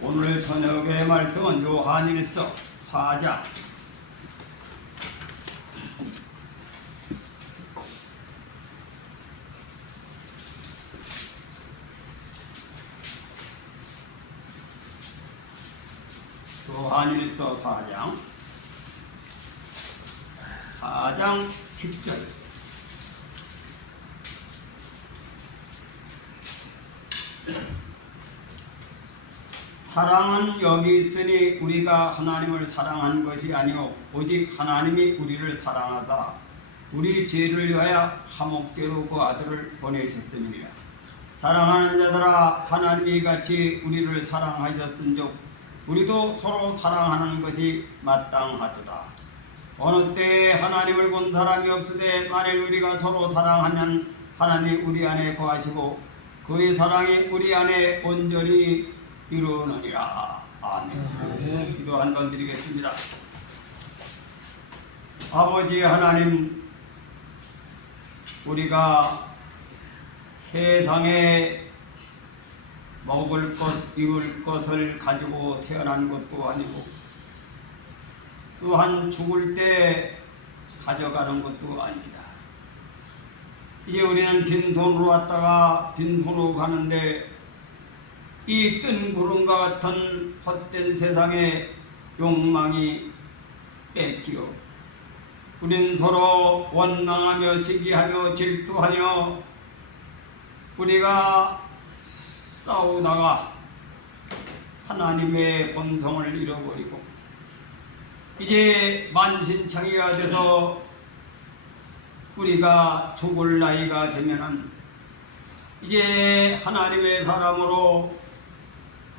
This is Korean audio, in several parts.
오늘 저녁의 말씀은 요한일서 4장 요한일서 4장 10절. 사랑은 여기 있으니 우리가 하나님을 사랑한 것이 아니요 오직 하나님이 우리를 사랑하사 우리 죄를 위하여 화목제로 그 아들을 보내셨음이라. 사랑하는 자들아, 하나님이 같이 우리를 사랑하셨은즉 우리도 서로 사랑하는 것이 마땅하도다. 어느 때에 하나님을 본 사람이 없으되 만일 우리가 서로 사랑하면 하나님이 우리 안에 거하시고 그의 사랑이 우리 안에 온전히 이루느니라. 아멘. 기도 한번 드리겠습니다. 아버지 하나님, 우리가 세상에 먹을 것, 입을 것을 가지고 태어난 것도 아니고 또한 죽을 때 가져가는 것도 아닙니다. 이제 우리는 빈손으로 왔다가 빈손으로 가는데 이 뜬 구름과 같은 헛된 세상에 욕망이 뺏기어 우린 서로 원망하며 시기하며 질투하며 우리가 싸우다가 하나님의 본성을 잃어버리고 이제 만신창이가 돼서 우리가 죽을 나이가 되면은 이제 하나님의 사람으로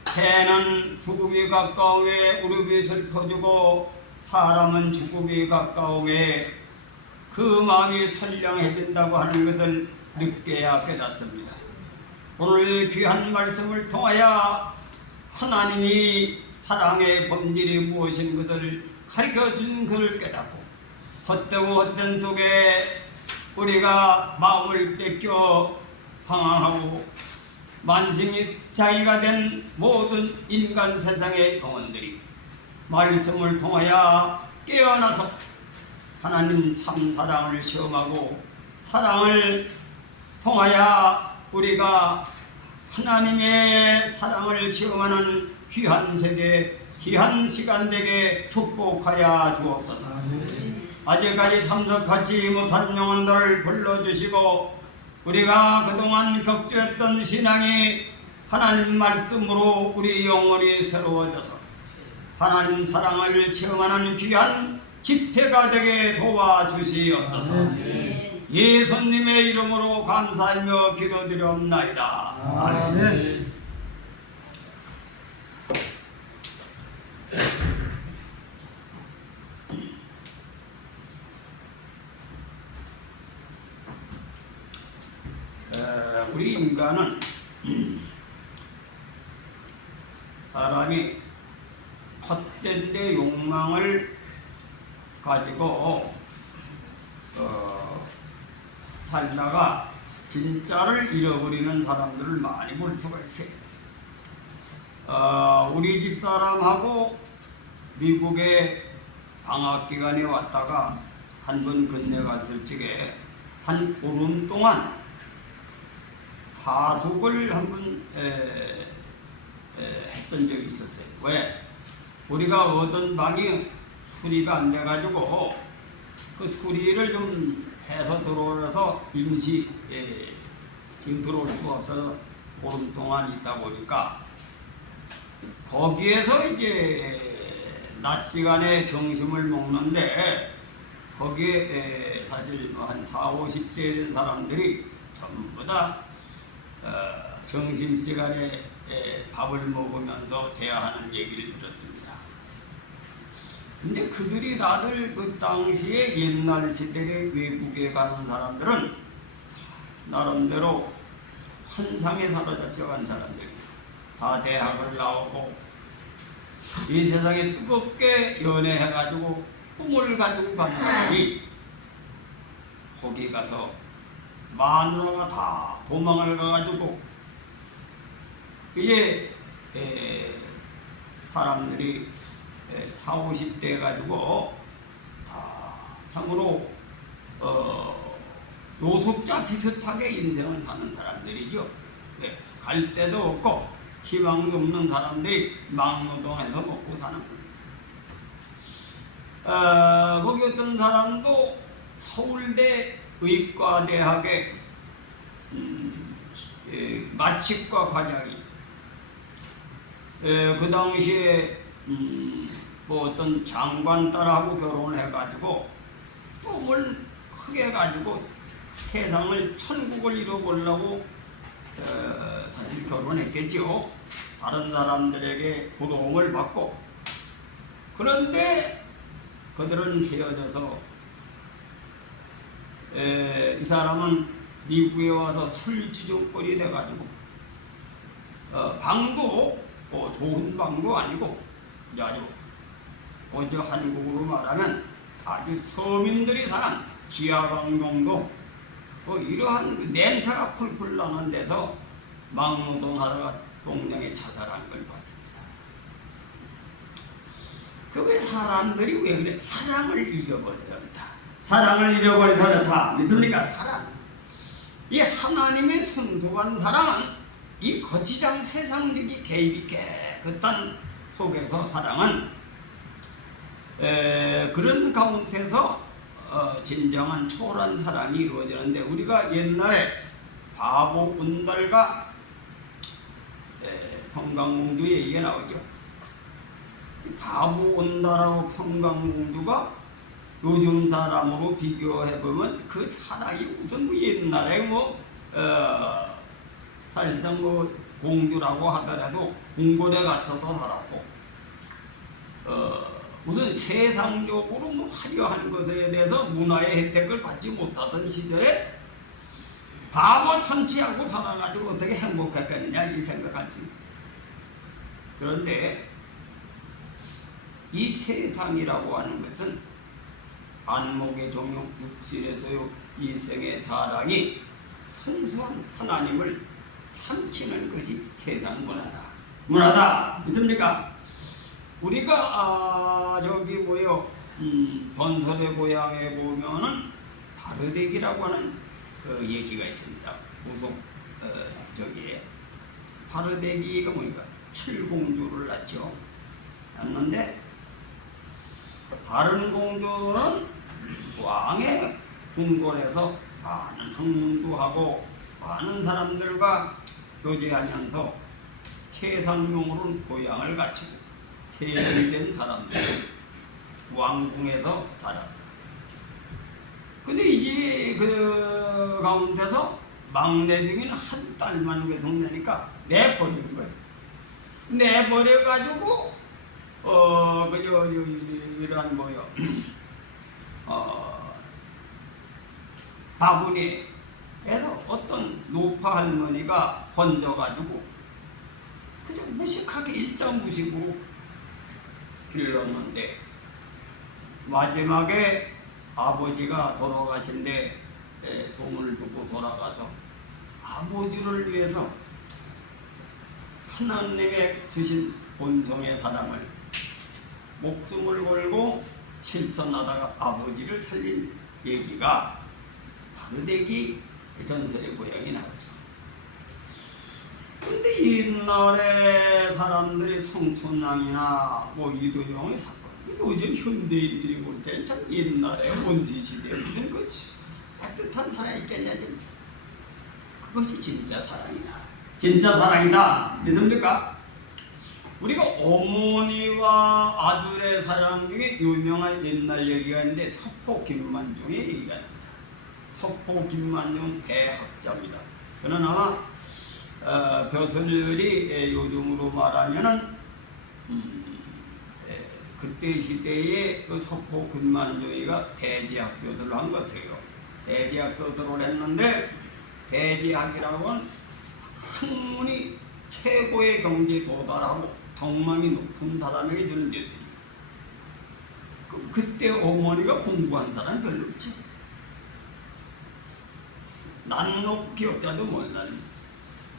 새는 죽음이 가까움에 무릎이 슬퍼지고 사람은 죽음이 가까움에 그 마음이 선량해진다고 하는 것을 늦게야 깨닫습니다. 오늘 귀한 말씀을 통하여 하나님이 사랑의 본질이 무엇인 것을 가르쳐준 것을 깨닫고 헛되고 헛된 속에 우리가 마음을 뺏겨 방황하고 만신창이가 된 모든 인간 세상의 영혼들이 말씀을 통하여 깨어나서 하나님 참 사랑을 시험하고 사랑을 통하여 우리가 하나님의 사랑을 시험하는 귀한 세계, 귀한 시간 되게 축복하여 주옵소서. 아직까지 참석하지 못한 영혼들을 불러주시고 우리가 그동안 격주했던 신앙이 하나님 말씀으로 우리 영혼이 새로워져서 하나님 사랑을 체험하는 귀한 집회가 되게 도와주시옵소서. 예수님의 이름으로 감사하며 기도드리옵나이다. 아멘. 우리 인간은 사람이 헛된 데 욕망을 가지고 살다가 진짜를 잃어버리는 사람들을 많이 볼 수가 있어요. 우리 집사람하고 미국에 방학기간에 왔다가 한 번 건너갔을 적에 한 보름 동안 하숙을 한번 했던 적이 있었어요. 왜? 우리가 얻은 방이 수리가 안 돼가지고 그 수리를 좀 해서 들어오면서 임시 지금 들어올 수가 없어서 보름 동안 있다 보니까 거기에서 이제 낮 시간에 점심을 먹는데 거기에 사실 한 40, 50대 된 사람들이 전부 다 점심시간에 밥을 먹으면서 대화하는 얘기를 들었습니다. 근데 그들이 다들 그 당시에 옛날 시대에 외국에 가는 사람들은 나름대로 환상에 사로잡혀간 사람들이 다 대학을 나오고 이 세상에 뜨겁게 연애해가지고 꿈을 가지고 가는 사람이 거기 가서 마누라가 다 도망을 가가지고 이제 사람들이 40, 50대 가지고 다 참으로 노숙자 비슷하게 인생을 사는 사람들이죠. 갈 데도 없고 희망도 없는 사람들이 막노동해서 먹고 사는 거예요. 거기 어떤 사람도 서울대 의과대학의 마치과 과장이 그 당시에 뭐 어떤 장관 딸하고 결혼을 해가지고 꿈을 크게 가지고 세상을 천국을 이뤄보려고 사실 결혼했겠죠. 다른 사람들에게 부러움을 받고. 그런데 그들은 헤어져서 이 사람은 미국에 와서 술지중거리 돼가지고 방도 좋은 방도 아니고 아주 어저 한국으로 말하면 아주 서민들이 사는 지하방 정도 이러한 냄새가 풀풀 나는 데서 막노동하다가 동량에 자살한 걸 봤습니다. 그 왜 사람들이 왜 그래? 사랑을 잃어버렸다. 사랑을 잃어버렸다. 믿습니까? 사랑. 이 하나님의 순수한 사랑은 이 거치장 세상적인 개입이 깨끗한 속에서 사랑은 그런 가운데서 진정한 초월한 사랑이 이루어지는데 우리가 옛날에 바보 운달과 평강공주의 얘기가 나오죠. 바보 운달하고 평강공주가 요즘 사람으로 비교해보면 그 사랑이 우선 뭐 옛날에 사실상 공주라고 하더라도 궁궐에 갇혀서 살았고 우선 세상적으로 화려한 것에 대해서 문화의 혜택을 받지 못하던 시절에 바보 천치하고 살아가지고 어떻게 행복했겠느냐 이 생각할 수 있습니다. 그런데 이 세상이라고 하는 것은 안목의 종욕 육실에서요 인생의 사랑이 순수한 하나님을 삼키는 것이 세상 문화다. 믿습니까? 우리가 전설의 고향에 보면은 바르데기라고 하는 얘기가 있습니다. 후속 바르데기가 뭐니까 칠공주를 낳았는데 다른 공주는 왕의 궁궐에서 많은 학문도 하고 많은 사람들과 교제하면서 세상용으로는 고향을 갖추고 세련된 사람들 왕궁에서 자랐어. 근데 이 집이 그 가운데서 막내둥이는 한 딸만 계속내니까 내버린 거예요. 내버려가지고 이런 바구니에서 어떤 노파 할머니가 건져가지고 그냥 무식하게 일자무식으로 길렀는데 마지막에 아버지가 돌아가신데 돈을 두고 돌아가서 아버지를 위해서 하나님의 주신 본성의 사랑을 목숨을 걸고 실천하다가 아버지를 살린 얘기가 바르데기 전설의 고향이 나오죠. 근데 옛날에 사람들이 성촌왕이나 이도영의 사건, 요즘 현대인들이 볼 때는 참 옛날에 원시시대에 무슨 것이 따뜻한 사랑이 있겠냐. 그것이 진짜 사랑이다. 진짜 사랑이다. 믿습니까? 우리가 어머니와 아들의 사랑 중에 유명한 옛날 얘기가 있는데 서포 김만중의 얘기가 있습니다. 서포 김만중 대학자입니다. 그는 아마 벼슬이 요즘으로 말하면은 그때 시대에 그 서포 김만중이가 대지학교들을 한 것 같아요. 대지학교들을 했는데 대지학이라고 하는 학문이 최고의 경지에 도달하고 덕망이 높은 사람에게 주는 예술이에요. 그때 어머니가 공부한 사람이 별로 없지. 난 놓고 기억자도 몰랐네.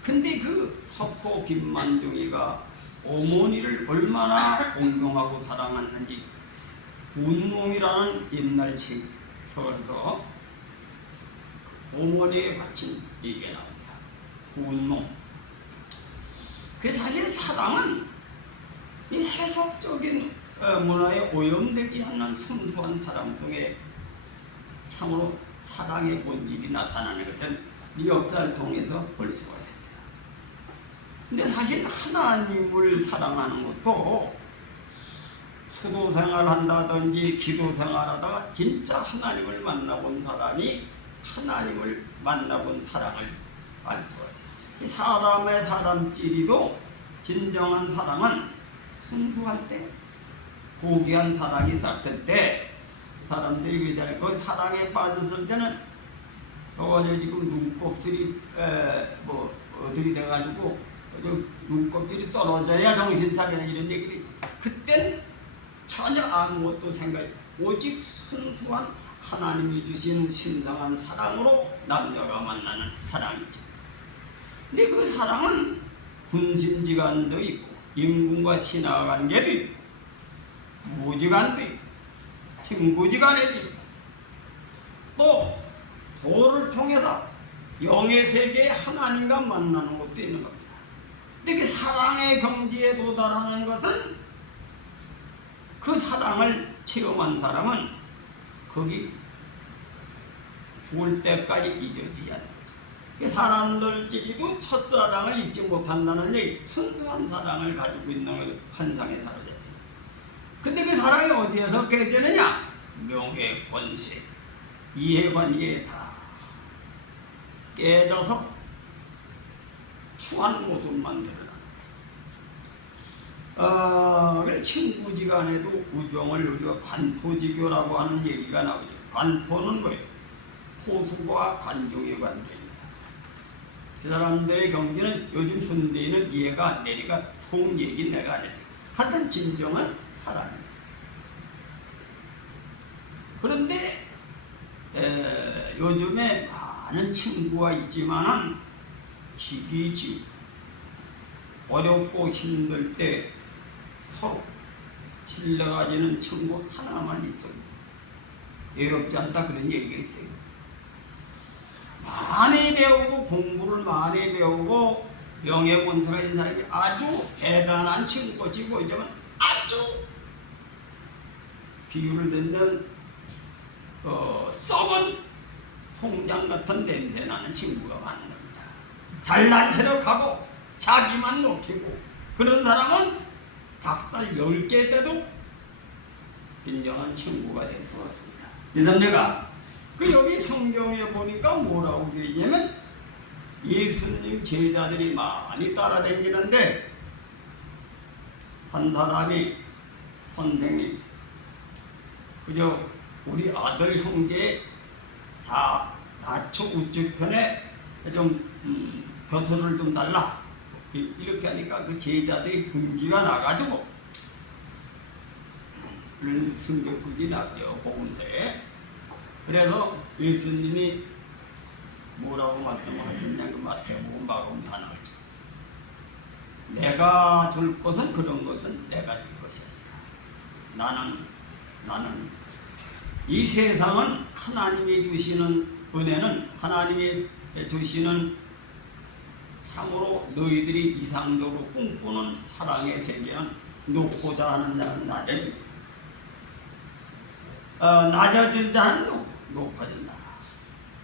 근데 그 서포 김만중이가 어머니를 얼마나 공경하고 사랑했는지 분몽이라는 옛날 책에서 어머니에 바친 얘기가 나옵니다. 분몽. 그래서 사실 사랑은 이 세속적인 문화에 오염되지 않는 순수한 사랑 속에 참으로 사랑의 본질이 나타나는 것은 이 역사를 통해서 볼 수가 있습니다. 근데 사실 하나님을 사랑하는 것도 수도 생활한다든지 기도 생활하다가 진짜 하나님을 만나본 사람이 하나님을 만나본 사랑을 알 수가 있어요. 사람의 사람끼리도 진정한 사랑은 순수할 때, 고귀한 사랑이 싹틀 때, 사람들이 그 사랑에 빠졌을 때는 지금 눈곱들이 어떻게 돼가지고 눈곱들이 떨어져야 정신 차리는 이런 얘기를. 그땐 전혀 아무것도 생각, 오직 순수한 하나님이 주신 신성한 사랑으로 남녀가 만나는 사랑이죠. 근데 그 사랑은 군신지간도 있고 인군과 신하관계도 있고 무지간도 있고 친구지간에도 있고 또 도를 통해서 영의 세계에 하나님과 만나는 것도 있는 겁니다. 근데 그 사랑의 경지에 도달하는 것은 그 사랑을 체험한 사람은 거기 죽을 때까지 잊어지지 않는 거죠. 사람들끼리도 첫사랑을 잊지 못한다는 얘기, 순수한 사랑을 가지고 있는 환상의 사로잡힙니다. 근데 그 사랑이 어디에서 깨지느냐? 명예, 권세, 이해관계에 다 깨져서 추한 모습만 드러나는 거예요. 그래 친구지간에도 우정을 우리가 관포지교라고 하는 얘기가 나오죠. 관포는 뭐예요? 포수와 관종의 관계입니다. 그 사람들의 경기는 요즘 현대인은 이해가 안 되니까 속 얘기 내가 안 했어요. 하여튼 진정한 사랑입니다. 그런데 요즘에 많은 친구가 있지만은 기기지 어렵고 힘들 때 서로 신뢰가지는 친구 하나만 있어요. 외롭지 않다 그런 얘기가 있어요. 많이 배우고 공부를 많이 배우고 명예권세가 있는 사람이 아주 대단한 친구가 지고 있지만 아주 비유를 듣는 썩은 송장 같은 냄새 나는 친구가 많은 겁니다. 잘난 체로 가고 자기만 높이고 그런 사람은 박살 10개 때도 진정한 친구가 될 수가 없습니다. 그래서 내가 여기 성경에 보니까 뭐라고 되어 있냐면 예수님 제자들이 많이 따라다니는데 한 사람이 선생님 그저 우리 아들 형제 다 좌측 우측편에 좀 벼슬을 좀 달라 이렇게 하니까 그 제자들이 분기가 나가지고 그런 성격굳이 나죠 보건소에. 그래서 예수님이 뭐라고 말씀하셨냐 그 마태복음 마가복음 다 나오죠. 내가 줄 것은 그런 것은 내가 줄 것이 아니다. 나는 이 세상은 하나님이 주시는 은혜는 하나님이 주시는 참으로 너희들이 이상적으로 꿈꾸는 사랑의 세계는 높고자 하는 자는 낮아지고 낮아질 자는 높아진다.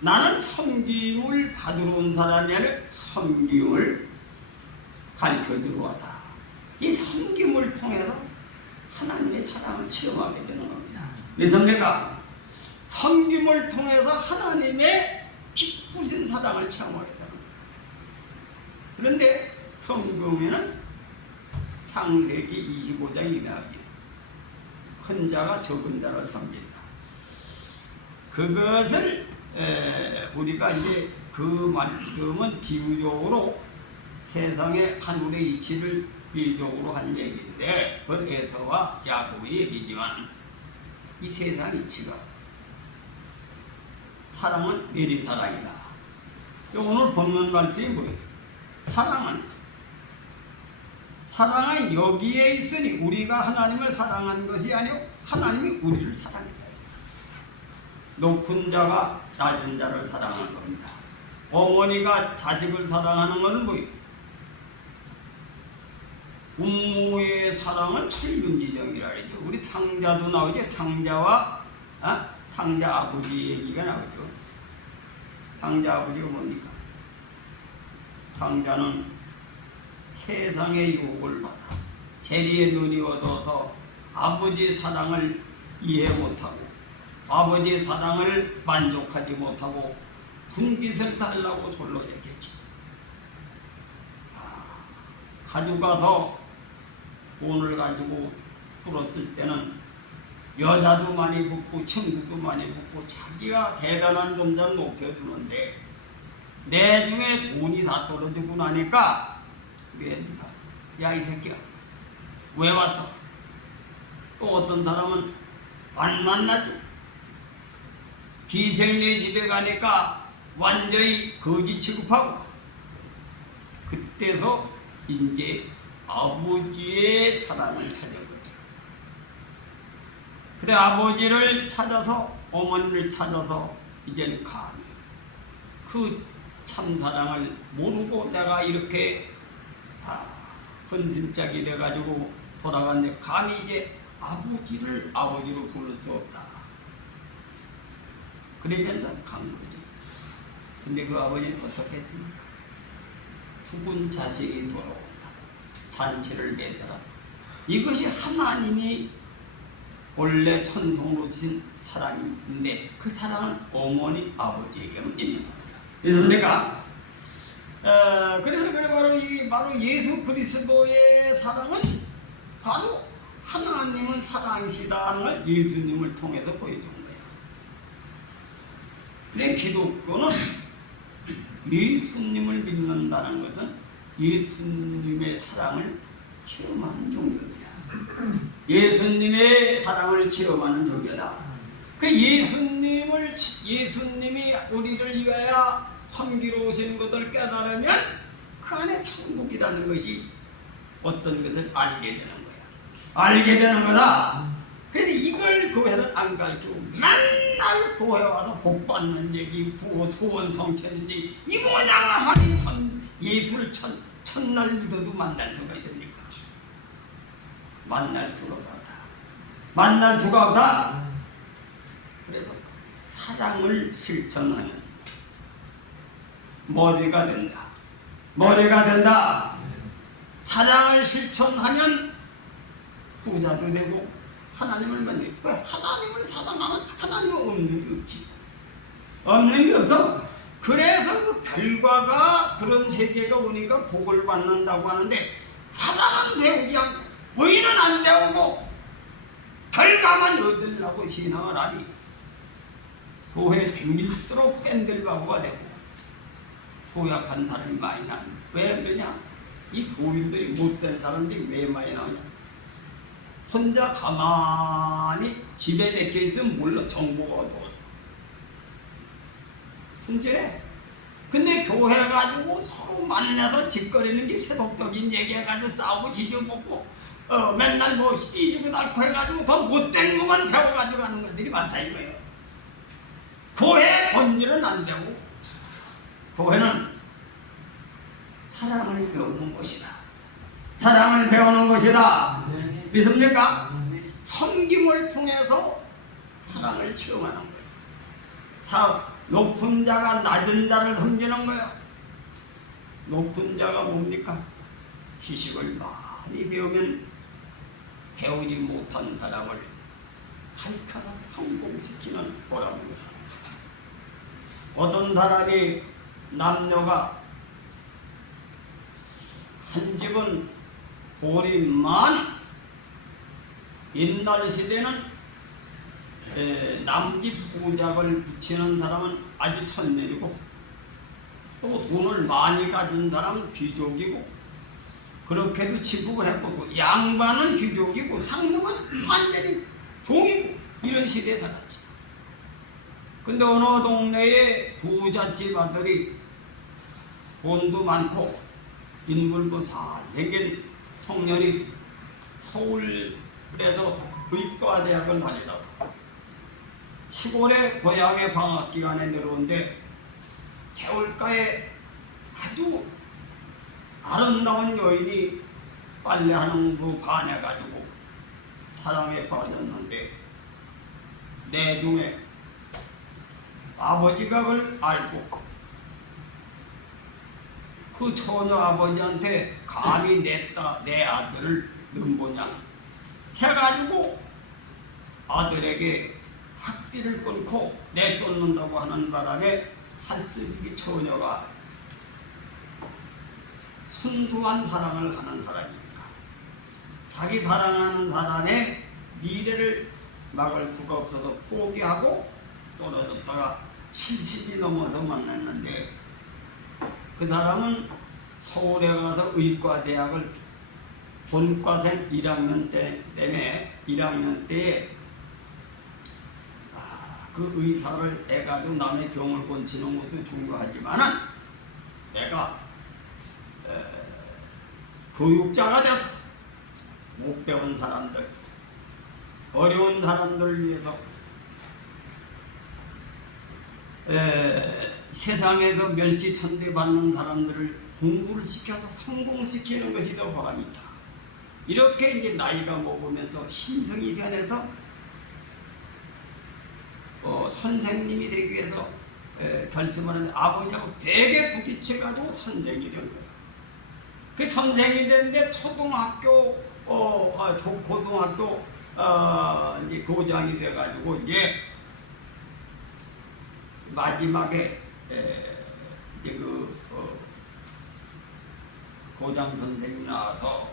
나는 섬김을 받으러 온 사람이 아니라 섬김을 가르쳐주러 왔다. 이 섬김을 통해서 하나님의 사랑을 체험하게 되는 겁니다. 그래서 내가 섬김을 통해서 하나님의 기쁘신 사랑을 체험하게 되는 겁니다. 그런데 성경에는 창세기 25장이 나오죠. 큰 자가 적은 자를 섬긴다. 그것을 우리가 이제 그 말씀은 비유적으로 세상의 하늘의 이치를 비유적으로 한 얘기인데 그건 에서와 야곱의 얘기지만 이 세상 이치가 사랑은 내리사랑이다. 오늘 본문 말씀이 뭐예요? 사랑은 사랑은 여기에 있으니 우리가 하나님을 사랑한 것이 아니요 하나님이 우리를 사랑했다. 높은 자가 낮은 자를 사랑하는 겁니다. 어머니가 자식을 사랑하는 것은 뭐예요? 부모의 사랑은 천륜지정이라 그러죠. 우리 탕자도 나오죠. 탕자와 탕자 아버지 얘기가 나오죠. 탕자 아버지가 뭡니까? 탕자는 세상의 유혹을 받아 재리의 눈이 얻어서 아버지의 사랑을 이해 못하고 아버지의 사랑을 만족하지 못하고 분깃을 달라고 솔로 졌겠지. 가져가서 돈을 가지고 풀었을 때는 여자도 많이 붙고 친구도 많이 붙고 자기가 대단한 존재를 높여주는데 내중에 돈이 다 떨어지고 나니까 야 이 새끼야 왜 왔어? 또 어떤 사람은 안 만나죠. 기생네 집에 가니까 완전히 거지 취급하고 그때서 이제 아버지의 사랑을 찾은 거죠. 그래 아버지를 찾아서 어머니를 찾아서 이제는 감히 그 참사랑을 모르고 내가 이렇게 헌신짝이 돼가지고 돌아갔는데 감히 이제 아버지를 아버지로 부를 수 없다. 그러면서 간 거죠. 근데 그 아버지는 어떻게 했습니까? 죽은 자식이 돌아온다. 잔치를 내서라. 이것이 하나님이 원래 천성으로 진 사랑인데 그 사랑은 어머니 아버지에게만 있는 겁니다. 그렇습니까? 그래서 바로 예수 그리스도의 사랑은 바로 하나님은 사랑이시다는 걸 예수님을 통해서 보여준 거예요. 그래 기독교는 예수님을 믿는다는 것은 예수님의 사랑을 체험하는 종교입니다. 예수님의 사랑을 체험하는 종교다. 그 예수님이 우리를 위하여 섬기러 오신 것을 깨달으면 그 안에 천국이라는 것이 어떤 것을 알게 되는 거야. 알게 되는 거다. 그래서 이걸 교회는 안 가르치고 맨날 교회 와서 복 받는 얘기, 구호, 소원 성취는 얘기 이 모양을 하니 예수를 첫날 믿어도 만날 수가 있습니까? 만날 수가 없다. 만날 수가 없다. 그래서 사랑을 실천하는 머리가 된다. 머리가 된다. 사랑을 실천하면 부자도 되고 하나님을 만나요. 왜? 하나님을 사랑하면 하나님은 없는 게 없지. 없는 게 없어. 그래서 그 결과가 그런 세계가 오니까 복을 받는다고 하는데 사랑은 배우지 않고 의는 안 배우고 결과만 얻으려고 신앙을 하니 교회 생길수록 뺀들바보가 되고 고약한 사람이 많이 나는. 왜 그러냐? 이 교인들이 못된 사람들이 왜 많이 나오냐? 혼자 가만히 집에 내켜 있으면 몰라. 정보가 어두워서 순진해. 근데 교회 가지고 서로 만나서 짓거리는 게 세속적인 얘기해가지고 싸우고 지져먹고 맨날 뭐 삐지고 달고 해가지고 더 못된 것만 배워가지고 하는 것들이 많다 이거예요. 교회 본질은 안 되고 교회는 사랑을 배우는 것이다. 사랑을 배우는 것이다. 믿습니까? 섬김을 통해서 사랑을 체험하는 거예요. 높은 자가 낮은 자를 섬기는 거예요. 높은 자가 뭡니까? 지식을 많이 배우면 배우지 못한 사람을 가르쳐서 성공시키는 거라고 생각합니다. 어떤 사람이 남녀가 한 집은 돈이 많아. 옛날 시대는 남집 소작을 붙이는 사람은 아주 천명이고 또 돈을 많이 가진 사람은 귀족이고 그렇게도 취급을 했고 또 양반은 귀족이고 상놈은 완전히 종이고 이런 시대에 살았지. 근데 어느 동네에 부잣집 아들이 돈도 많고 인물도 잘생긴 청년이 서울에서 의과대학을 다니다가 시골의 고향의 방학 기간에 내려오는데 개울가에 아주 아름다운 여인이 빨래하는 그 반해가지고 사랑에 빠졌는데 내중에 아버지가 그걸 알고 그 처녀 아버지한테 감히 내 아들을 넘보냐 해가지고 아들에게 학기를 끊고 내쫓는다고 하는 바람에 할수기 처녀가 순수한 사랑을 하는 사람이니까 자기 사랑하는 사람의 미래를 막을 수가 없어서 포기하고 떨어졌다가 70이 넘어서 만났는데 그 사람은 서울에 가서 의과대학을 본과생 1학년 때문에 1학년 때에 그 의사를 해가지고 남의 병을 고치는 것도 중요하지만 내가 교육자가 돼서 못 배운 사람들 어려운 사람들을 위해서 세상에서 멸시천대 받는 사람들을 공부를 시켜서 성공시키는 것이 더 바랍니다. 이렇게 이제 나이가 먹으면서 심성이 변해서 선생님이 되기 위해서 결심하는 아버지하고 되게 부딪혀가지고 선생이 된 거예요. 그 선생이 됐는데 초등학교, 고등학교 이제 교장이 돼가지고 이제 마지막에 이제 그 고장 선생이 나와서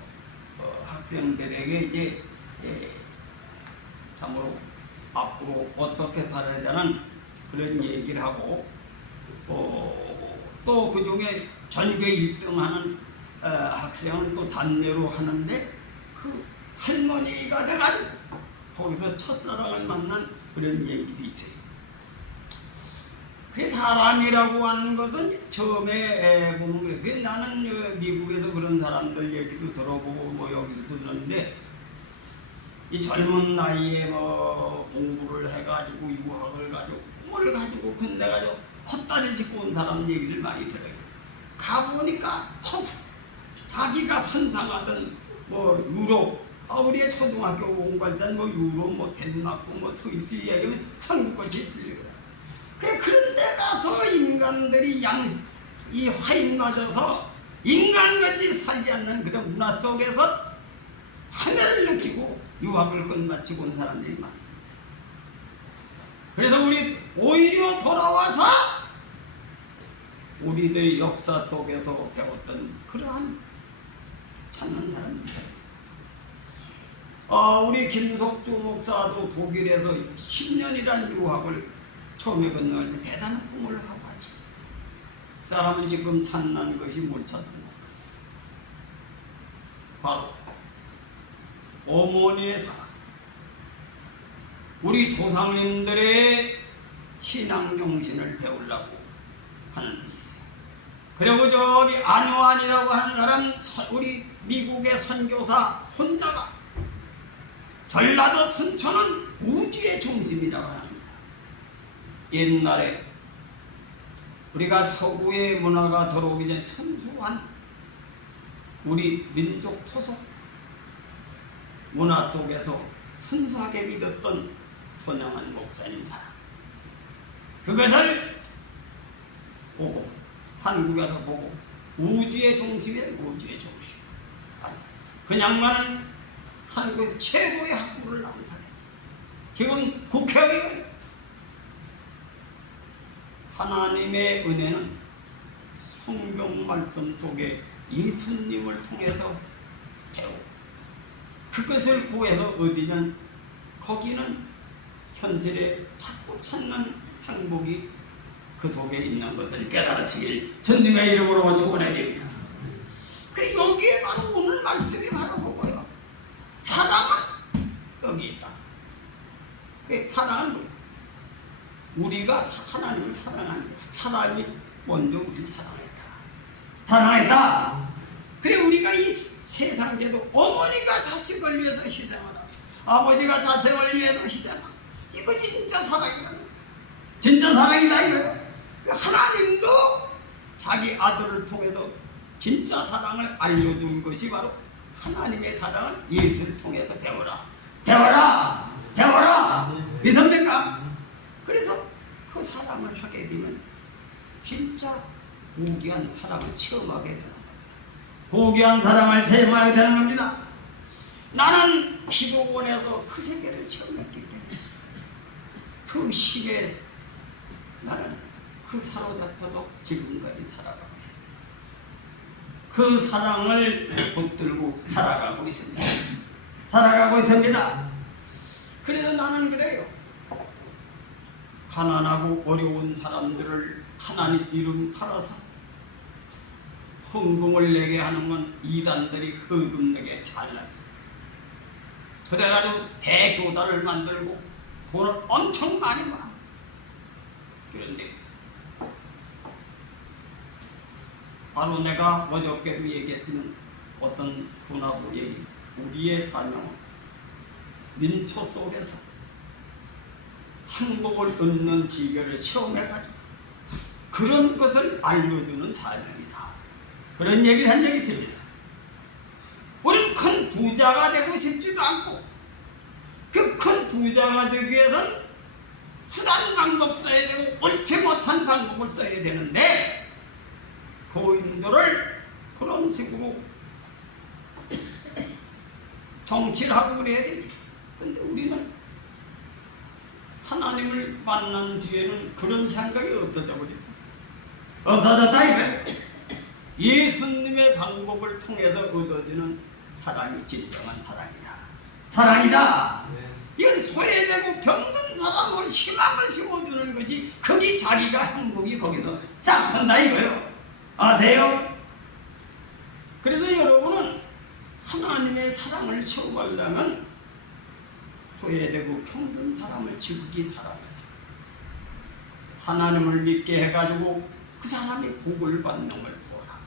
학생들에게 이제 참으로 앞으로 어떻게 살아야 되는 그런 얘기를 하고 또 그중에 전교 1등 하는 학생은 또 단내로 하는데 그 할머니가 돼가지고 거기서 첫사랑을 만난 그런 얘기도 있어요. 그래서 사람이라고 하는 것은 처음에 보면 그래. 나는 미국에서 그런 사람들 얘기도 들어보고 뭐 여기서도 들었는데 이 젊은 나이에 뭐 공부를 해가지고 유학을 가지고 꿈을 가지고 군대 가지고 헛다리 짚고 온 사람 얘기를 많이 들어요. 가보니까 자기가 환상하던 뭐 유럽 우리의 초등학교 공부할 땐 뭐 유럽 뭐 덴마크 뭐 스위스 얘기하면 천국같이 들려요. 그래 그런데 가서 인간들이 이 화인 맞아서 인간같이 살지 않는 그런 문화 속에서 하늘을 느끼고 유학을 끝마치고 온 사람들이 많습니다. 그래서 우리 오히려 돌아와서 우리들의 역사 속에서 배웠던 그러한 찾는 사람들이 있습니다. 우리 김석주 목사도 독일에서 10년이란 유학을 처음에 건너갈 때 대단한 꿈을 하고 하지. 그 사람은 지금 찾는 것이 뭘 찾습니까? 바로 어머니의 사랑. 우리 조상님들의 신앙정신을 배우려고 하는 분이 있어요. 그리고 저기 안요한이라고 하는 사람 우리 미국의 선교사 손자가 전라도 순천은 우주의 중심이라고 합니다. 옛날에 우리가 서구의 문화가 들어오기 전에 순수한 우리 민족 토속 문화 속에서 순수하게 믿었던 손양한 목사님 사람 그것을 보고 한국에서 보고 우주의 중심이래. 우주의 중심 그냥만은 한국 최고의 학부를 나온 사람 지금 국회의원. 하나님의 은혜는 성경 말씀 속에 예수님을 통해서 배우고 그것을 구해서 얻으면 거기는 현실에 자꾸 찾는 행복이 그 속에 있는 것을 깨달으시길 주님의 이름으로 축원해드립니다. 그리고 여기에 바로 오늘 말씀이 바로 그거예요. 사랑은 여기 있다. 그 사랑은 뭐예요? 우리가 하나님을 사랑하는 거예요. 사람이 먼저 우리를 사랑했다. 그래 우리가 이 세상 얘기해도 어머니가 자식을 위해서 희생하라, 아버지가 자식을 위해서 희생하라. 이거 진짜 사랑이라는 거예요. 진짜 사랑이다 이거예요. 하나님도 자기 아들을 통해서 진짜 사랑을 알려준 것이 바로 하나님의 사랑을 예수를 통해서 배워라, 배워라, 배워라. 믿습니까? 그래서 그 사랑을 하게 되면 진짜 고귀한 사랑을 체험하게 되는 겁니다. 고귀한 사랑을 체험하게 되는 겁니다. 나는 기도원에서 그 세계를 체험했기 때문에 그 시계에 나는 그 사로잡혀서 지금까지 살아가고 있습니다. 그 사랑을 붙들고 살아가고 있습니다. 살아가고 있습니다. 그래서 나는 그래요. 가난하고 어려운 사람들을 하나님 이름 팔아서 헌금을 내게 하는 건 이단들이 헌금내게 잘나죠. 그래가지고 대교단을 만들고 돈을 엄청 많이 모아. 그런데 바로 내가 어저께도 얘기했지만 어떤 분하고 얘기했어요. 우리의 사명은 민초 속에서 행복을 얻는 지혜를 체험해가지고 그런 것을 알려주는 사명이다. 그런 얘기를 한 적이 있습니다. 우리는 큰 부자가 되고 싶지도 않고 그 큰 부자가 되기 위해서는 수단 방법 써야 되고 옳지 못한 방법을 써야 되는데 고인들을 그런 식으로 정치를 하고 그래야 되지. 근데 우리는 하나님을 만난 뒤에는 그런 생각이 없어져 버렸어. 없어졌다 이거야. 예수님의 방법을 통해서 얻어지는 사랑이 진정한 사랑이다. 사랑이다. 이건 소외되고 병든 사람을 희망을 심어주는 거지. 거기 자기가 행복이 거기서 싹 탄다 이거요. 아세요? 그래서 여러분은 하나님의 사랑을 체험하려면 소외되고 병든 사람을 지극히 사랑해서 하나님을 믿게 해가지고 그 사람이 복을 받는 걸 보아라.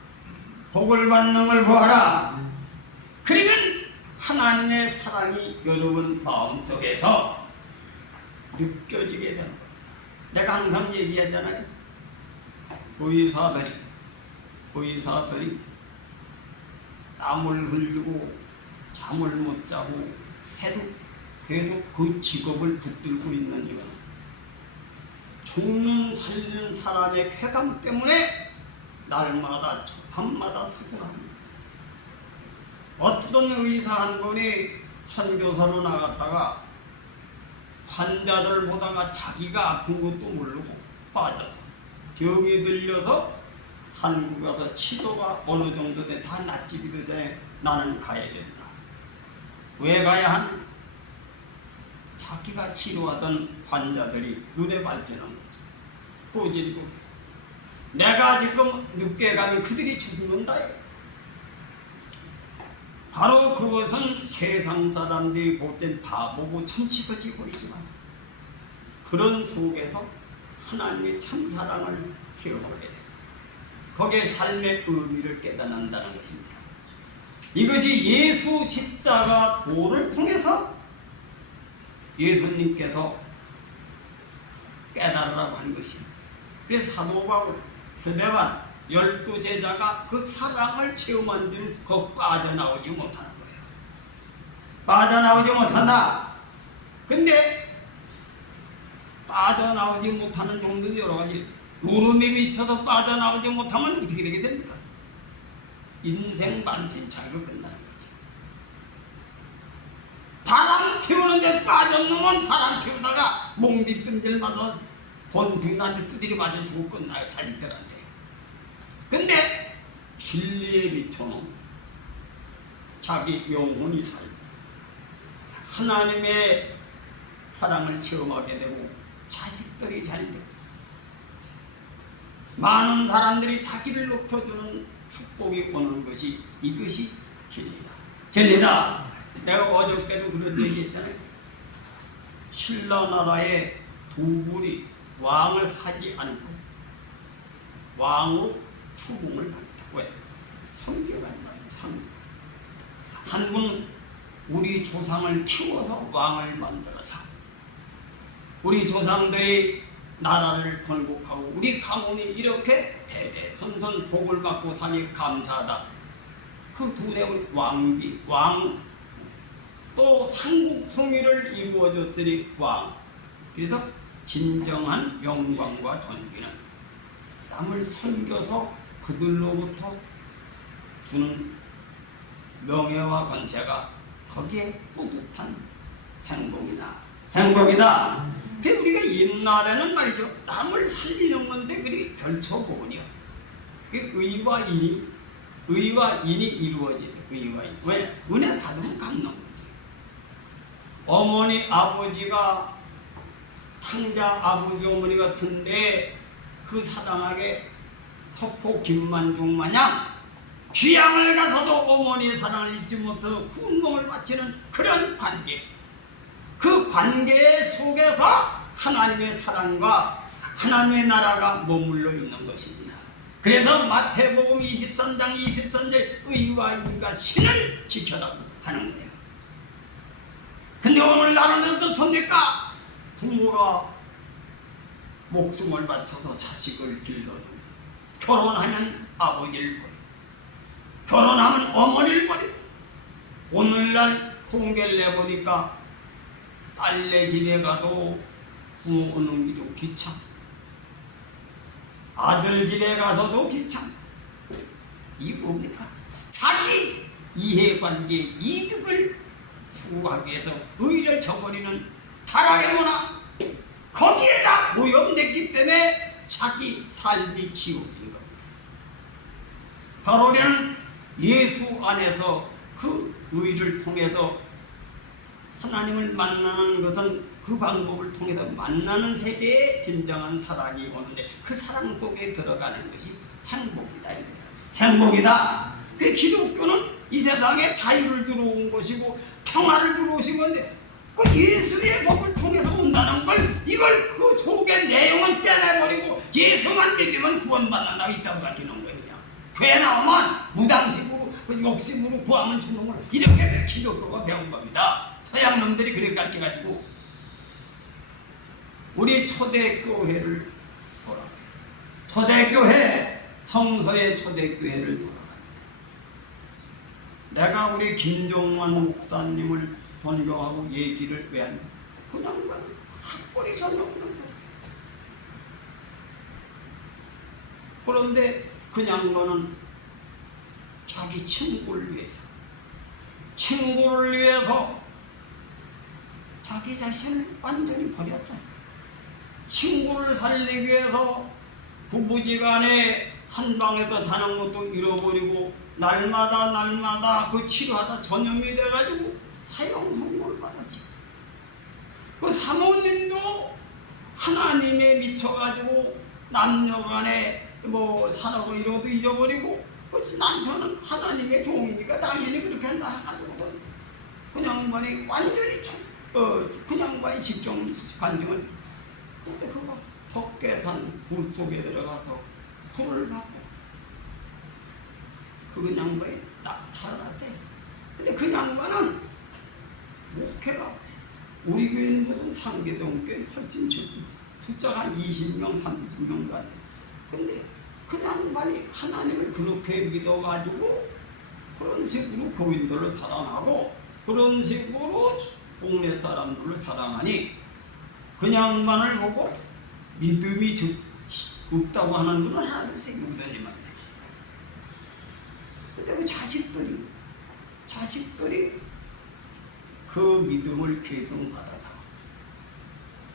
복을 받는 걸 보아라. 그러면 하나님의 사랑이 여러분 마음속에서 느껴지게 되는 겁니다. 내가 항상 얘기하잖아요. 의사들이 땀을 흘리고 잠을 못 자고 해도 계속 그 직업을 붙들고 있는 이유는 죽는 살리는 사람의 쾌감 때문에 날마다 밤마다 수술합니다. 어떤 의사 한 분이 선교사로 나갔다가 환자들 보다가 자기가 아픈 것도 모르고 빠져서 병이 들려서 한국 가서 치료가 어느 정도 돼 다 낫지기 전에 나는 가야 된다. 왜 가야 하는가? 자기가 치료하던 환자들이 눈에 밟히는 거지. 후진고 내가 지금 늦게 가면 그들이 죽는다. 바로 그것은 세상 사람들이 볼 땐 바보고 천치거지 보이지만 그런 속에서 하나님의 참사랑을 기억하게 됩니다. 거기에 삶의 의미를 깨닫는다는 것입니다. 이것이 예수 십자가 도를 통해서 예수님께서 깨달으라고 한 것입니다. 그래서 사도 바울, 스데반, 12제자가 그 사랑을 체험한 뒤는 그 빠져나오지 못하는 거예요. 빠져나오지 못한다. 근데 빠져나오지 못하는 정도도 여러 가지. 노름에 미쳐서 빠져나오지 못하면 어떻게 되게 됩니까? 인생 만신창이로 끝나는 거죠. 바람 피우는데 빠진 놈은 바람 피우다가 몽디 뜬질마다 본 부인한테 두드려 맞아 죽고 끝나요. 자식들한테. 근데 진리에 미쳐놓으면 자기 영혼이 살고 하나님의 사랑을 체험하게 되고 자식들이 잘 되고 많은 사람들이 자기를 높여주는 축복이 오는 것이 이것이 진리다. 진리다. 내가 어저께도 그런 얘기했잖아요. 신라 나라의 두 분이 왕을 하지 않고 왕으로 추궁을 당했다. 왜? 성교가 아니라 한 분 우리 조상을 키워서 왕을 만들어서 우리 조상들이 나라를 건국하고 우리 가문이 이렇게 대대손손 복을 받고 사니 감사하다. 그 돈의 왕비, 왕, 또 삼국통일을 이루어줬으니 왕. 그래서 진정한 영광과 존귀는 남을 섬겨서 그들로부터 주는 명예와 권세가 거기에 뿌듯한 행복이다. 행복이다. 그 우리가 옛날에는 말이죠, 남을 살리는 건데 그게 결초고은이요. 의와 인이 이루어지는 의와 인. 왜? 은혜 받으면 갚는 거지. 어머니 아버지가 탕자 아버지 어머니 같은데 그 사랑하게 석포 김만중 마냥 귀양을 가서도 어머니의 사랑을 잊지 못해서 훈공을 바치는 그런 관계, 그 관계 속에서 하나님의 사랑과 하나님의 나라가 머물러 있는 것입니다. 그래서 마태복음 23장 23절 의와 인과 신을 지켜라 하는 거예요. 근데 오늘날은 어떻습니까? 부모가 목숨을 바쳐서 자식을 길러주고 결혼하면 아버지를 버리고 결혼하면 어머니를 버리고 오늘날 통계를 내보니까 딸네 집에 가도 부모 오는 게 좀 귀찮, 아들 집에 가서도 귀찮. 이게 뭡니까? 자기 이해관계 이득을 추구하기 위해서 의를 저버리는 타락의 문화, 거기에다 오염됐기 때문에 자기 삶이 지옥인 겁니다. 바로 우리는 예수 안에서 그 의를 통해서 하나님을 만나는 것은 그 방법을 통해서 만나는 세계에 진정한 사랑이 오는데 그 사랑 속에 들어가는 것이 행복이다. 행복이다. 그래 기독교는 이 세상에 자유를 들어온 것이고 평화를 들어오신 건데 그 예수의 법을 통해서 온다는 걸 이걸 그 속의 내용은 떼내버리고 예수만 믿으면 구원받는다고 있다고 가르치는 거예요. 그냥 교회 나오면 무당식으로 욕심으로 구하면 주는 걸 이렇게 기독교가 배운 겁니다. 서양 놈들이 그렇게 가르쳐가지고 우리 초대교회를 돌아가요. 초대교회, 성서의 초대교회를 돌아갑니다. 내가 우리 김종환 목사님을 존경하고 얘기를 왜 하냐? 그 양반은 학벌이 전혀 없는 거예요. 그런데 그 양반은 자기 친구를 위해서 자기 자신을 완전히 버렸잖아요. 친구를 살리기 위해서 부부지간에 한 방에서 자는 것도 잃어버리고 날마다 그 치료하다 전염이 돼가지고 사형 선고를 받았지. 그 사모님도 하나님에 미쳐가지고 남녀간에 뭐 사라고 이러고도 잊어버리고 그 남편은 하나님의 종이니까 당연히 그렇게 한다 해가지고는 그 양반이 완전히 그 양반이 직종 간증을 근데 그거 덕계산 굴 속에 들어가서 불을 받고 그 양반이 살아났어요. 근데 그 양반은 목회가 우리 교회는 상계동교회 훨씬 적고 숫자가 한 20명 30명 같아요. 근데 그 양반이 하나님을 그렇게 믿어가지고 그런 식으로 교인들을 사랑하고 그런 식으로 동네 사람들을 사랑하니 그 양반을 보고 믿음이 없다고 하는 분은 하나도 생각되지 말아요. 근데 그 자식들이 그 믿음을 계속 받아서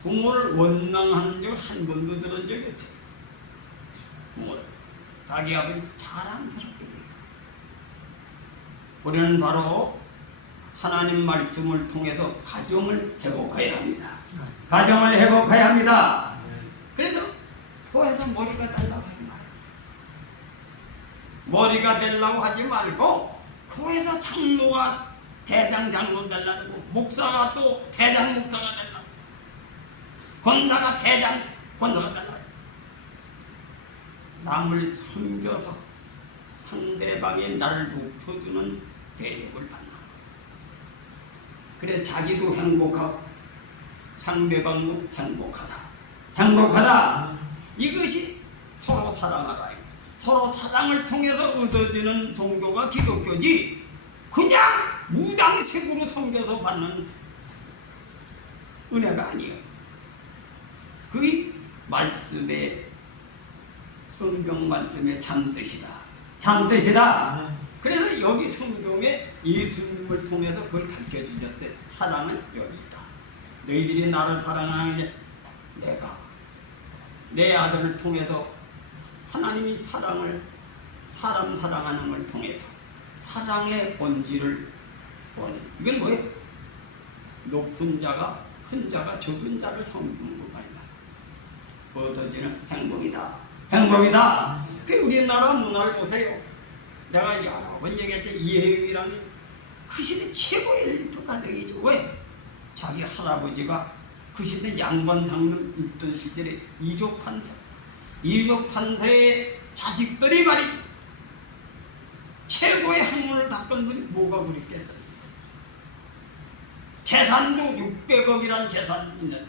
부모를 원망한 적 한 번도 들은 적이 없어요. 부모를 자기 아버지 자랑스럽게 얘기해요. 우리는 바로 하나님 말씀을 통해서 가정을 회복해야 합니다. 가정을 회복해야 합니다. 그래서 교회에서 머리가 달라고 하지 말고 머리가 되려고 하지 말고 교회에서 장로가 대장 장로 되려고 목사가 또 대장 목사가 되려고 권사가 대장 권사가 되려고 남을 섬겨서 상대방의 나를 높여주는 대접을 받는 거예요. 그래 자기도 행복하고 상대방도 행복하다. 행복하다. 이것이 서로 사랑하라. 서로 사랑을 통해서 얻어지는 종교가 기독교지 그냥 무당색으로 섬겨서 받는 은혜가 아니에요. 그게 말씀의 성경 말씀의 참뜻이다. 참뜻이다. 그래서 여기 성경에 예수님을 통해서 그걸 가르쳐 주셨어요. 사랑은 여기 있다. 너희들이 나를 사랑하는 내가 내 아들을 통해서 하나님이 사랑을 사람 사랑하는 걸 통해서 사랑의 본질을 보는 이건 뭐예요? 높은 자가 큰 자가 적은 자를 섬기는 거 말이야. 얻어지는 행복이다. 행복이다. 그 우리나라 문화를 보세요. 내가 여러 번 얘기했지 이혜영이라는 그 시대 최고의 엘리트 가정이죠. 왜? 자기 할아버지가 그 시대 양반 상름 있던 시절에 이조 판사의 자식들이 말이죠. 최고의 학문을 닦은 분이 뭐가 그랬겠어요. 재산도 600억이란 재산이 있는데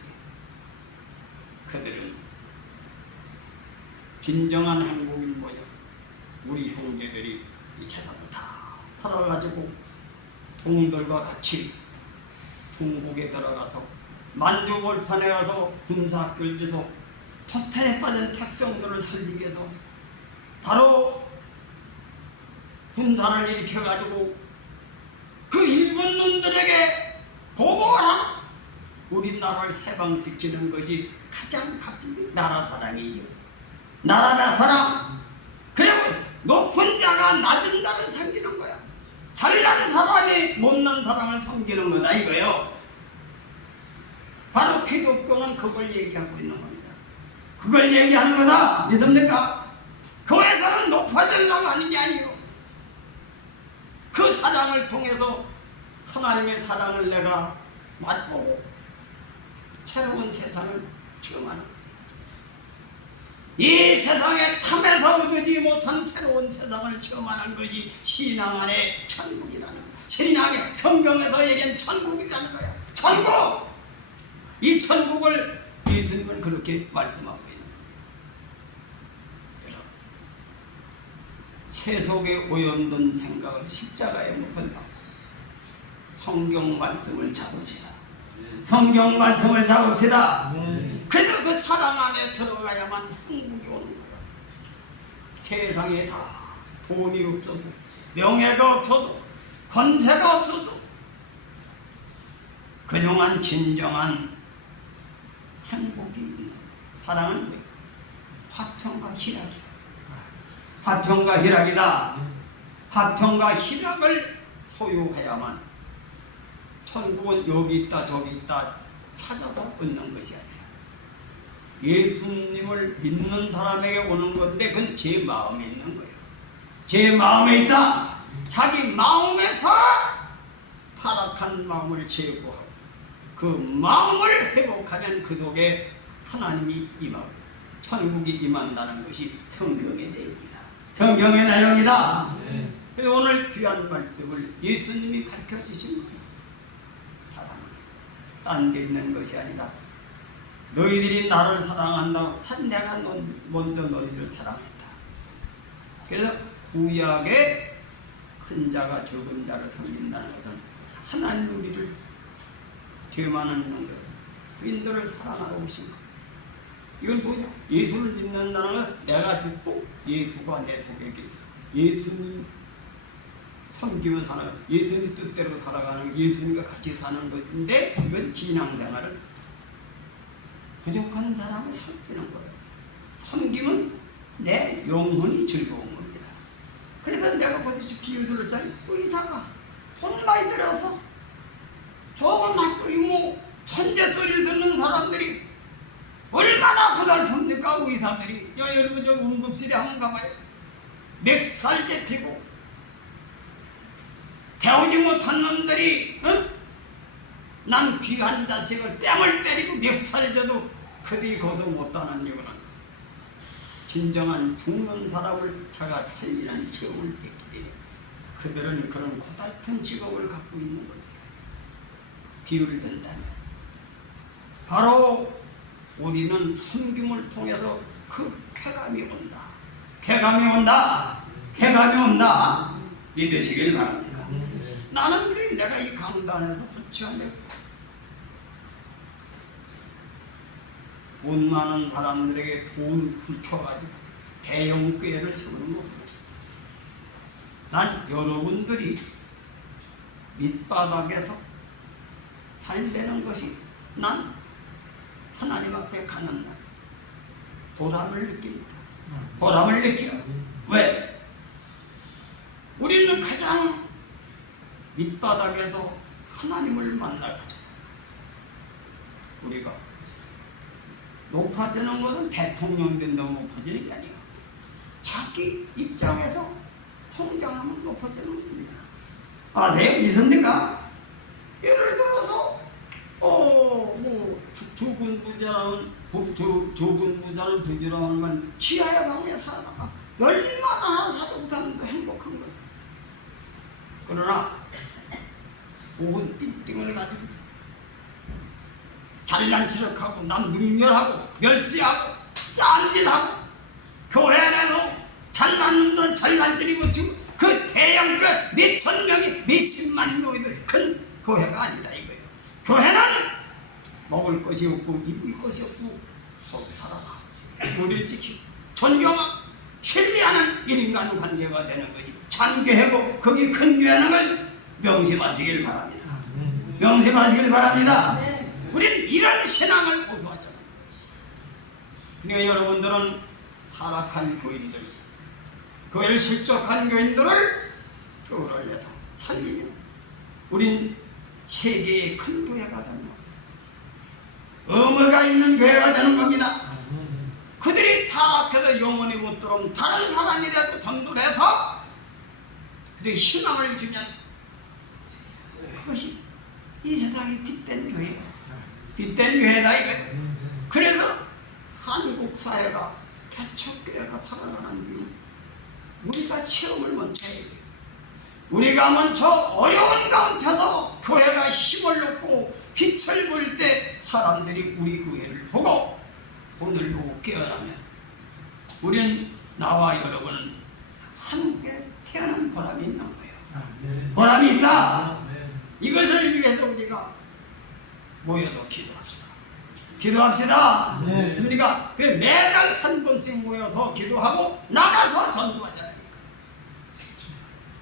그들은 진정한 행복은 뭐냐? 우리 형제들이 이 재산을 다 털어가지고 동들과 같이 중국에 들어가서 만주골판에 가서 군사학교를 줘서 토태에 빠진 택성들을 살리기 위해서 바로 군사를 일으켜가지고 그 일본 놈들에게 보복을 하고 우리나라를 해방시키는 것이 가장 값진 나라 사랑이죠. 나라 사랑. 그리고 높은 자가 낮은 자를 섬기는 거야. 잘난 사람이 못난 사람을 섬기는 거다 이거요. 바로 기독교는 그걸 얘기하고 있는 겁니다. 그걸 얘기하는 거다. 믿습니까? 교회에서는 높아지려고 하는 게 아니에요. 그 사랑을 통해서 하나님의 사랑을 내가 맛보고 새로운 세상을 체험하는 거예요. 이 세상에 탐에서 얻지 못한 새로운 세상을 체험하는 것이 신앙 안에 천국이라는 거야. 신앙의 성경에서 얘기한 천국이라는 거야. 천국! 이 천국을 예수님은 그렇게 말씀하고 있는 겁니다. 여러분, 세속에 오염된 생각을 십자가에 묻힌다. 성경 말씀을 잡읍시다. 성경 말씀을 잡읍시다. 그래서 그 사랑 안에 들어가야만 행복이 오는 거야. 세상에 다 돈이 없어도 명예가 없어도 권세가 없어도 그동안 진정한 행복이 있는 거야. 사랑은 뭐야? 화평과 희락이야. 화평과 희락이다. 화평과 희락을 소유해야만 천국은 여기 있다 저기 있다 찾아서 얻는 것이 아니라 예수님을 믿는 사람에게 오는 건데 그건 제 마음에 있는 거예요. 제 마음에 있다. 자기 마음에서 타락한 마음을 제거하고 그 마음을 회복하면 그 속에 하나님이 임하고 천국이 임한다는 것이 성경의 내용이다. 성경의 내용이다. 그래서 오늘 귀한 말씀을 예수님이 가르쳐 주신 거예요. 사랑은 딴 데 있는 것이 아니라 너희들이 나를 사랑한다고 내가 먼저 너희를 사랑했다. 그래서 구약의 큰 자가 적은 자를 섬긴다는 것은 하나님 우리를 죄 많은 영들 인들을 사랑하러 오신 것. 이건 뭐냐? 예수를 믿는다는 건 내가 죽고 예수가 내 속에 계셔. 예수님 섬기면 사는 예수님 뜻대로 살아가는 예수님과 같이 사는 것인데 이건 신앙생활은 부족한 사람을 섬기는 거예요. 섬기면 내 영혼이 즐거운 겁니다. 그래서 내가 어디서 비유 들었잖아요. 의사가 돈 많이 들여서 저거 낳고 이모 천재 소리를 듣는 사람들이 얼마나 고달픕니까? 의사들이. 여러분 저 응급실에 한번 가봐요. 멱살 잡히고 배우지 못한 놈들이 난 귀한 자식을 뺨을 때리고 멱살 져도 그들이 거둬 못하는 이유는 진정한 죽는 사람을 자가 살리는 체험을 했기 때문에 그들은 그런 고달픈 직업을 갖고 있는 겁니다. 비유를 든다면 바로 우리는 섬김을 통해서 그 쾌감이 온다. 쾌감이 온다. 쾌감이 온다. 믿으시길 바랍니다. 나는 그래 내가 이 강단에서 헛치한데 돈 많은 사람들에게 돈을 훔쳐가지고 대형 교회를 세우는 겁니다. 난 여러분들이 밑바닥에서 잘 되는 것이 난 하나님 앞에 가는 날 보람을 느낍니다. 보람을 느껴요. 왜? 우리는 가장 밑바닥에서 하나님을 만나가죠. 우리가 높아지는 것은 대통령 된다고 높아지는 게 아니에요. 자기 입장에서 성장하면 높아지는 겁니다. 아세요? 믿습니까? 예를 들어서 죽은 부자는 부지런한 건 지하의 방에 살다가 열림만 하나 사도 사는 도 행복한 거예요. 그러나 좋은 빌딩을 가지고 잘난 척하고 남 능멸하고 멸시하고 싼짓하고 교회 내로 잘난 놈들은 잘난질이고 지금 그 대형 그 몇천 명이 몇십만 명이들 큰 교회가 아니다 이거예요. 교회는 먹을 것이 없고 입을 것이 없고 속 살아가 우리를 지키고 존경하고 신뢰하는 인간 관계가 되는 것이 참교회고 거기 큰 교회는 걸 명심하시길 바랍니다. 명심하시길 바랍니다. 우리는 이런 신앙을 고수하잖아요. 그러니까 여러분들은 타락한 교인들, 교회를 실족한 교인들을 교회를 위해서 살리면 우린 세계의 큰 교회가 되는 겁니다. 의무가 있는 교회가 되는 겁니다. 그들이 타락해서 영원히 못 들어오면 다른 사람이라도 전도를 해서 그들의 희망을 주면 그것이 이 세상의 뒷된 교회예요. 뒷된 교회다 이거예요. 그래서 한국 사회가 개척교회가 살아가는 이유 우리가 체험을 먼저 해야 돼요. 우리가 먼저 어려운 가운데서 교회가 힘을 얻고 빛을 볼 때 사람들이 우리 교회를 보고 오늘 보고 깨어나면 우리는 나와 여러분은 한국에 태어난 보람이 있는 거예요. 보람이 있다. 이것을 위해서 우리가 모여서 기도합시다. 기도합시다. 맞습니까? 그래 매달 한 번씩 모여서 기도하고 나가서 전도하잖아요.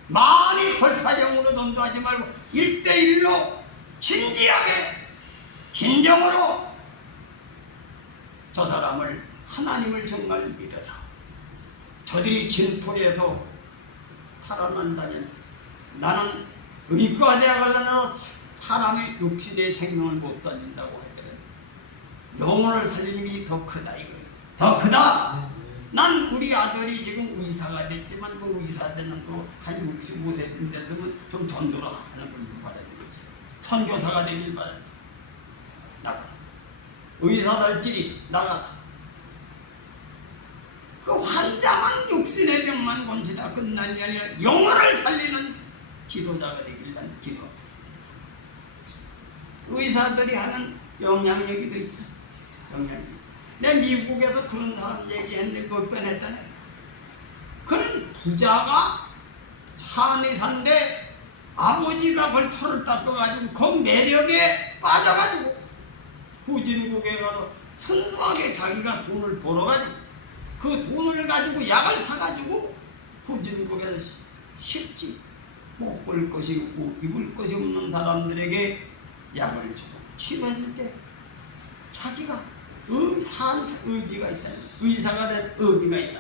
많이 벌타령으로 전도하지 말고 1대1로 진지하게 진정으로 저 사람을 하나님을 정말 믿어서 저들이 진토에서 살아난다면 나는 의과대학을 사람의 육신의 생명을 못 살린다고 하더라도 영혼을 살리는 게 더 크다 이거예요. 더 크다. 난 우리 아들이 지금 의사가 됐지만 그 의사 되는 또한 65세 됐으면 좀 전도를 하는 걸 바라는 거지. 선교사가 되길 바라는 거지. 나가서 의사들끼리 나가서 그 환자만 육신의 병만 건지다 끝난 게 아니라 영혼을 살리는 기도자가 되길 난 기도하겠습니다. 의사들이 하는 영향력이 더 있어. 영향력. 내 미국에서 그런 사람 얘기했는데 몇 번 했잖아요. 그런 부자가 산이 산데 아버지가 그걸 털을 닦아가지고 그 매력에 빠져가지고 후진국에 가서 순수하게 자기가 돈을 벌어가지고 그 돈을 가지고 약을 사가지고 후진국에서 쉽지 못 볼 것이 없고 입을 것이 없는 사람들에게 약을 주고 치료해줄 때 자기가 산 의기가 있다. 의사가 된 의기가 있다.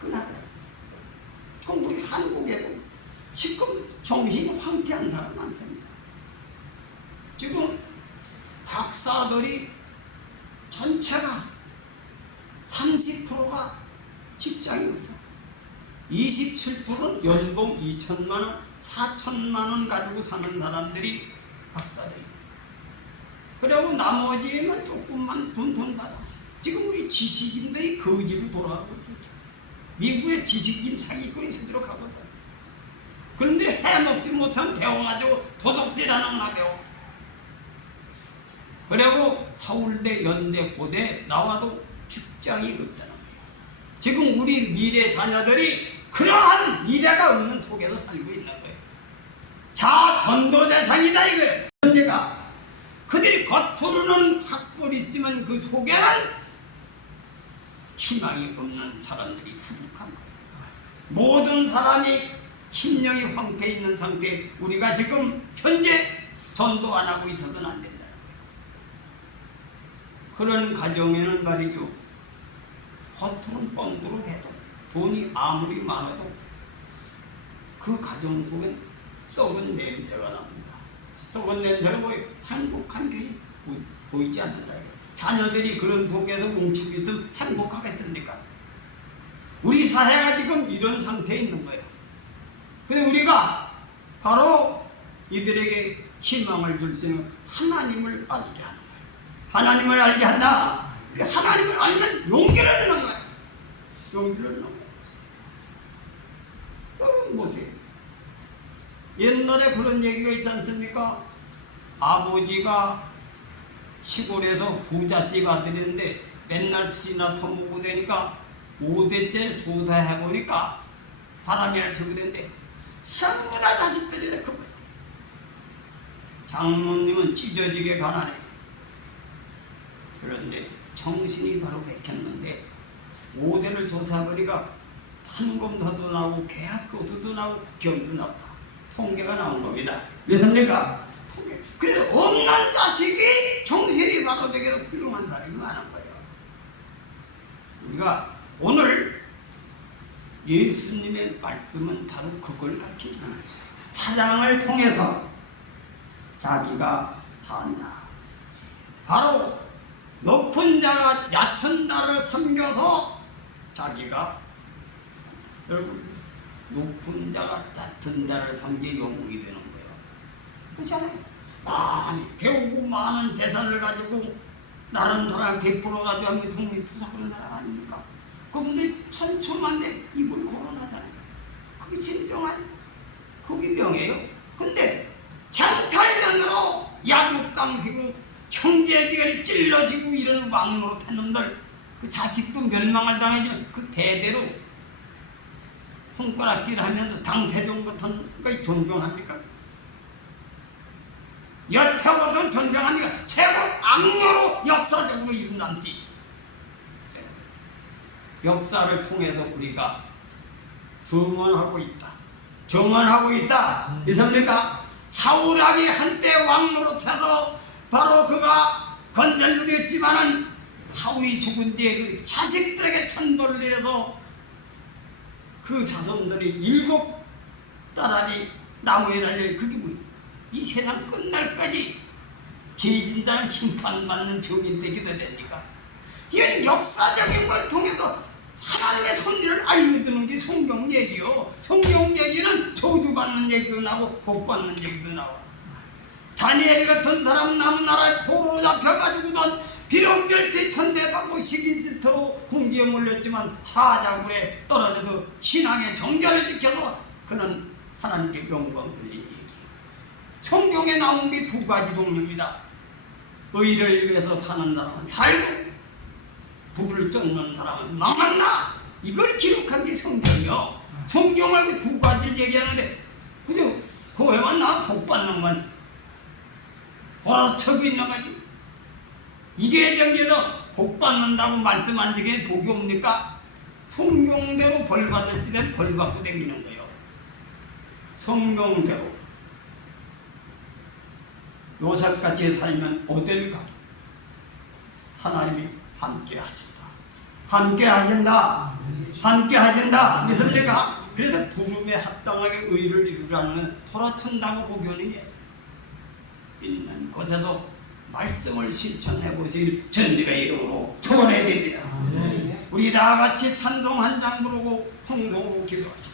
그나더라. 그럼 우리 한국에도 지금 정신이 황폐한 사람 많습니다. 지금 박사들이 전체가 30%가 직장이 없어. 27%는 연봉 2천만 원, 4천만 원 가지고 사는 사람들이 박사들이. 그리고 나머지는 조금만 돈 받아. 지금 우리 지식인들이 거지로 돌아가고 있어요. 미국의 지식인 사기꾼이 스스로 가거든. 그런데 해먹지 못한 배워가지고 도덕질하는 거나 배워. 그리고 서울대, 연대, 고대 나와도 직장이 없다는 거예요. 지금 우리 미래 자녀들이 그러한 미래가 없는 속에서 살고 있는 거예요. 자, 전도 대상이다 이거예요. 그러니까 그들이 겉으로는 학벌이 있지만 그 속에는 희망이 없는 사람들이 수북한 거예요. 모든 사람이 심령이 황폐 있는 상태, 우리가 지금 현재 전도 안 하고 있어서는 안 된다는 거예요. 그런 가정에는 말이죠, 겉으로는 뻔두룩 해도 돈이 아무리 많아도 그 가정 속엔 썩은 냄새가 납니다. 썩은 냄새가 거의 행복한 것이 보이지 않는다. 자녀들이 그런 속에서 뭉치고 있으면 행복하겠습니까? 우리 사회가 지금 이런 상태에 있는 거예요. 근데 우리가 바로 이들에게 희망을 줄 수 있는 하나님을 알게 하는 거예요. 하나님을 알게 한다. 하나님을 알면 용기를 얻는 거예요. 용기를 얻는 거예요. 여러분 보세요. 옛날에 그런 얘기가 있지 않습니까? 아버지가 시골에서 부잣집 아들인데 맨날 술이나 퍼먹고 되니까 5대째 조사해보니까 바람이 피우게 되는데 전부 다 자식들이래. 그분 장모님은 찢어지게 가난해. 그런데 정신이 바로 백혔는데 5대를 조사해보니까 판검사도 나오고 계약교도도 나오고 국경도 나온다. 통계가 나온 겁니다. 왜습니까? 통계. 그래서 없는 자식이 정신이 바로 되게 훌륭한 사람이 많은 거예요. 우리가 오늘 예수님의 말씀은 바로 그걸 가르치는 거예요. 사장을 통해서 자기가 산다. 바로 높은 자가 얕은 자를 섬겨서 자기가, 여러분, 높은 자가 얕은 자를 섬겨 영웅이 되는 거예요. 그렇잖아요. 많이 배우고 많은 재산을 가지고 나름대로 베풀어가지고 하면 독립투사 그런 사람 아닙니까? 그분들 천초만대 입을 거론하잖아요. 그게 진정한 그게 명예예요. 근데 장탈전으로 야국강식으로 형제지간이 찔러지고 이런 왕노릇한 놈들, 그 자식도 멸망을 당하지만 그 대대로 손가락질하면서 당태종 같은 거 존경합니까? 여태부터 존경합니까? 최고 악녀로 역사적으로 이름 남지. 역사를 통해서 우리가 증언하고 있다. 증언하고 있다. 있습니까? 사울왕이 한때 왕노릇해서 바로 그가 건재를 누렸지만은 사울이 죽은 뒤에 그 자식들에게 천도를 내려서 그 자손들이 7딸아니 나무에 달려. 그게 뭐야? 이 세상 끝날까지 죄진자는 심판받는 증인 되기도 되니까 이건 역사적인 걸 통해서 하나님의 섭리를 알려주는 게 성경 얘기요. 성경 얘기는 저주받는 얘기도 나오고 복받는 얘기도 나와. 다니엘 같은 사람 남나라에 포로로 잡혀가지고는 비룡결시 천대받고 시기질투로 궁지에 몰렸지만 사자굴에 떨어져도 신앙의 정결을 지켜서 그는 하나님께 영광 돌린 얘기. 성경에 나온 게 2가지 종류입니다. 의를 위해서 사는 사람은 살고 불을 쫓는 사람은 망한다. 이걸 기록한 게 성경이요. 성경을 2가지를 얘기하는데 그저 그외만 나 복받는 것만 보라서 쳐고 있는 거지. 이게 정해서 복받는다고 말씀 안 적에 복이 옵니까? 성경대로 벌받을 때는 벌받고 다니는 거예요. 성경대로 요셉같이 살면 어딜 가도 하나님이 함께 하신다. 함께 하신다. 함께 하신다. 믿습니까? 그래서 부름에 합당하게 의를 이루라는 돌아천다고 보교는 게 있는 곳에서 말씀을 실천해 보실 전리의 이름으로 초원해 드립니다. 우리 다 같이 찬송 한 장 부르고 통성으로 기도하시다.